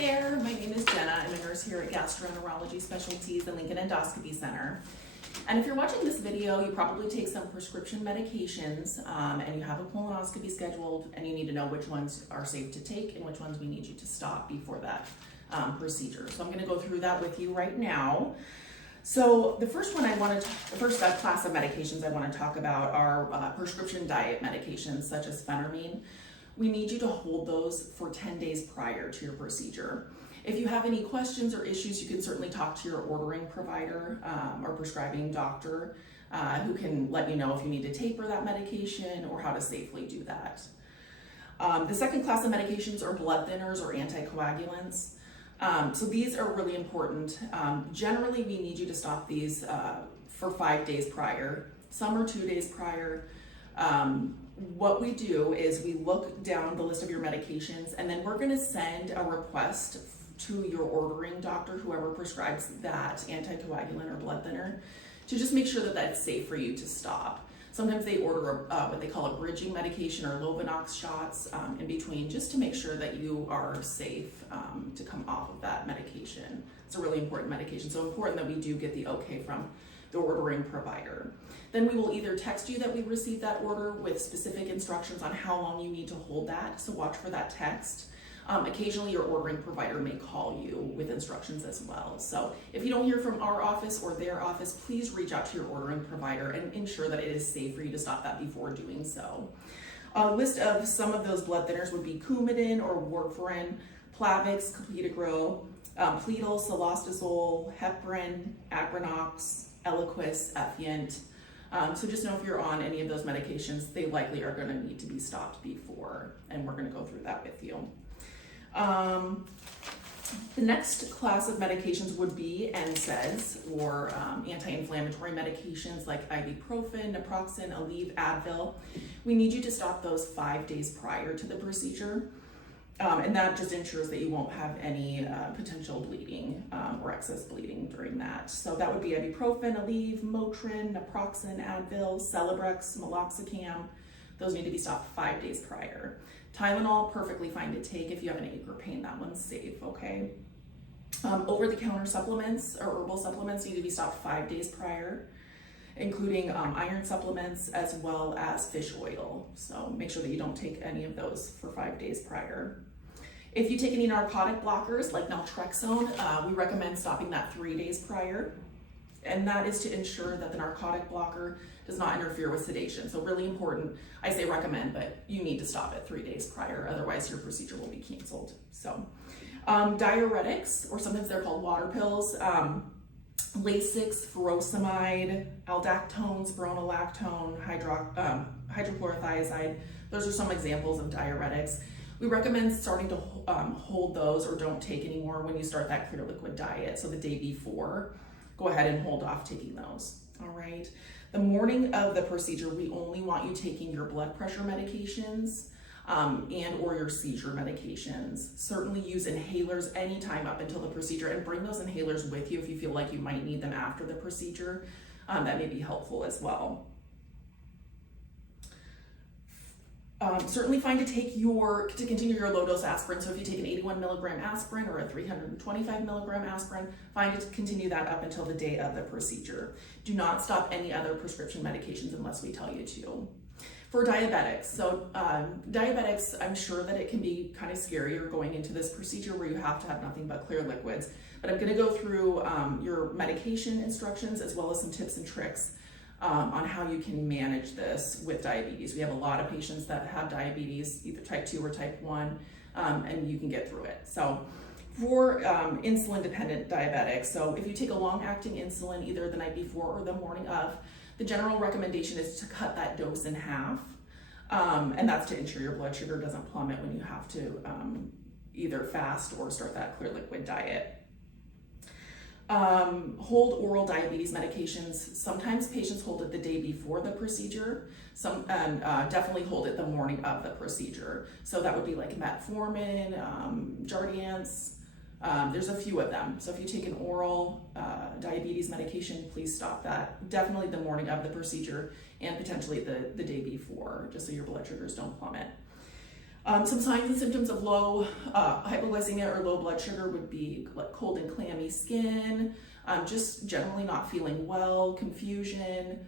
there, my name is Jenna. I'm a nurse here at Gastroenterology Specialties and Lincoln Endoscopy Center. And if you're watching this video, you probably take some prescription medications and you have a colonoscopy scheduled and you need to know which ones are safe to take and which ones we need you to stop before that procedure. So I'm going to go through that with you right now. So the first class of medications I want to talk about are prescription diet medications such as phentermine. We need you to hold those for 10 days prior to your procedure. If you have any questions or issues, you can certainly talk to your ordering provider or prescribing doctor who can let you know if you need to taper that medication or how to safely do that. The second class of medications are blood thinners or anticoagulants. So these are really important. Generally, we need you to stop these for 5 days prior. Some are 2 days prior. What we do is we look down the list of your medications and then we're going to send a request to your ordering doctor, whoever prescribes that anticoagulant or blood thinner, to just make sure that that's safe for you to stop. Sometimes they order what they call a bridging medication or Lovenox shots in between, just to make sure that you are safe to come off of that medication. It's a really important medication, so important that we do get the okay from the ordering provider. Then we will either text you that we received that order with specific instructions on how long you need to hold that, so watch for that text. Occasionally your ordering provider may call you with instructions as well. So if you don't hear from our office or their office, please reach out to your ordering provider and ensure that it is safe for you to stop that before doing so. A list of some of those blood thinners would be Coumadin or warfarin, Plavix, clopidogrel, Pleadyl, cilostazol, heparin, Acrinox, Eliquis, Effient. So just know if you're on any of those medications, they likely are going to need to be stopped before, and we're going to go through that with you. The next class of medications would be NSAIDs or anti-inflammatory medications like ibuprofen, naproxen, Aleve, Advil. We need you to stop those 5 days prior to the procedure. And that just ensures that you won't have any potential bleeding or excess bleeding during that. So that would be ibuprofen, Aleve, Motrin, naproxen, Advil, Celebrex, meloxicam. Those need to be stopped 5 days prior. Tylenol, perfectly fine to take if you have an ache or pain. That one's safe, okay? Over-the-counter supplements or herbal supplements need to be stopped 5 days prior, including iron supplements as well as fish oil. So make sure that you don't take any of those for 5 days prior. If you take any narcotic blockers like naltrexone, we recommend stopping that 3 days prior. And that is to ensure that the narcotic blocker does not interfere with sedation. So really important. I say recommend, but you need to stop it 3 days prior. Otherwise your procedure will be canceled. So diuretics, or sometimes they're called water pills, Lasix, furosemide, aldactone, spironolactone, hydrochlorothiazide. Those are some examples of diuretics. We recommend starting to hold those or don't take anymore when you start that clear liquid diet. So the day before, go ahead and hold off taking those. All right. The morning of the procedure, we only want you taking your blood pressure medications and or your seizure medications. Certainly use inhalers anytime up until the procedure, and bring those inhalers with you if you feel like you might need them after the procedure. That may be helpful as well. Certainly fine to continue your low dose aspirin. So if you take an 81 milligram aspirin or a 325 milligram aspirin, fine to continue that up until the day of the procedure. Do not stop any other prescription medications unless we tell you to. For diabetics, so diabetics, I'm sure that it can be kind of scarier going into this procedure where you have to have nothing but clear liquids. But I'm going to go through your medication instructions as well as some tips and tricks on how you can manage this with diabetes. We have a lot of patients that have diabetes, either type 2 or type 1, and you can get through it. So for insulin-dependent diabetics, so if you take a long-acting insulin either the night before or the morning of, the general recommendation is to cut that dose in half, and that's to ensure your blood sugar doesn't plummet when you have to either fast or start that clear liquid diet. Hold oral diabetes medications. Sometimes patients hold it the day before the procedure, definitely hold it the morning of the procedure. So that would be like metformin, Jardiance. There's a few of them. So if you take an oral diabetes medication, please stop that. Definitely the morning of the procedure and potentially the day before, just so your blood sugars don't plummet. Some signs and symptoms of low hypoglycemia or low blood sugar would be like cold and clammy skin, just generally not feeling well, confusion,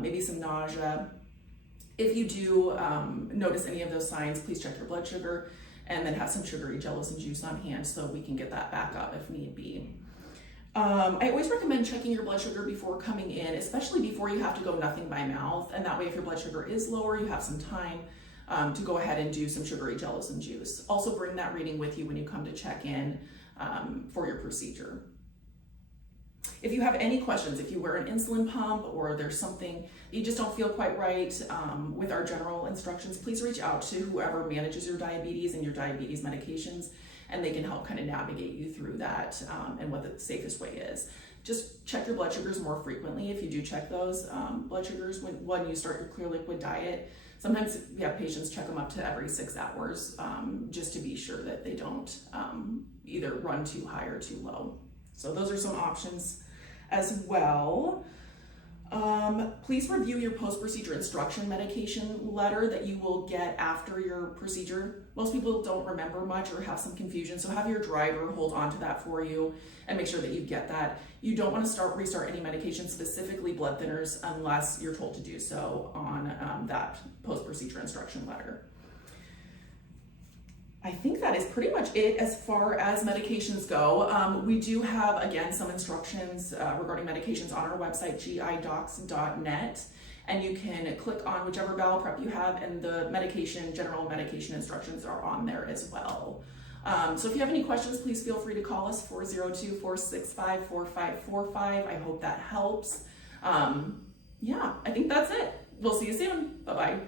maybe some nausea. If you do notice any of those signs, please check your blood sugar and then have some sugary jellos and juice on hand so we can get that back up if need be. I always recommend checking your blood sugar before coming in, especially before you have to go nothing by mouth. And that way, if your blood sugar is lower, you have some time to go ahead and do some sugary jellos and juice. Also bring that reading with you when you come to check in for your procedure. If you have any questions, if you wear an insulin pump or there's something you just don't feel quite right with our general instructions, please reach out to whoever manages your diabetes and your diabetes medications, and they can help kind of navigate you through that and what the safest way is. Just check your blood sugars more frequently if you do check those blood sugars when you start your clear liquid diet. Sometimes we have patients check them up to every 6 hours just to be sure that they don't either run too high or too low. So those are some options as well. Please review your post-procedure instruction medication letter that you will get after your procedure. Most people don't remember much or have some confusion, so have your driver hold on to that for you and make sure that you get that. You don't want to restart any medication, specifically blood thinners, unless you're told to do so on that post-procedure instruction letter. I think that is pretty much it as far as medications go. We do have, again, some instructions regarding medications on our website, gidocs.net, and you can click on whichever bowel prep you have, and the general medication instructions are on there as well. So if you have any questions, please feel free to call us, 402-465-4545. I hope that helps. Yeah, I think that's it. We'll see you soon. Bye-bye.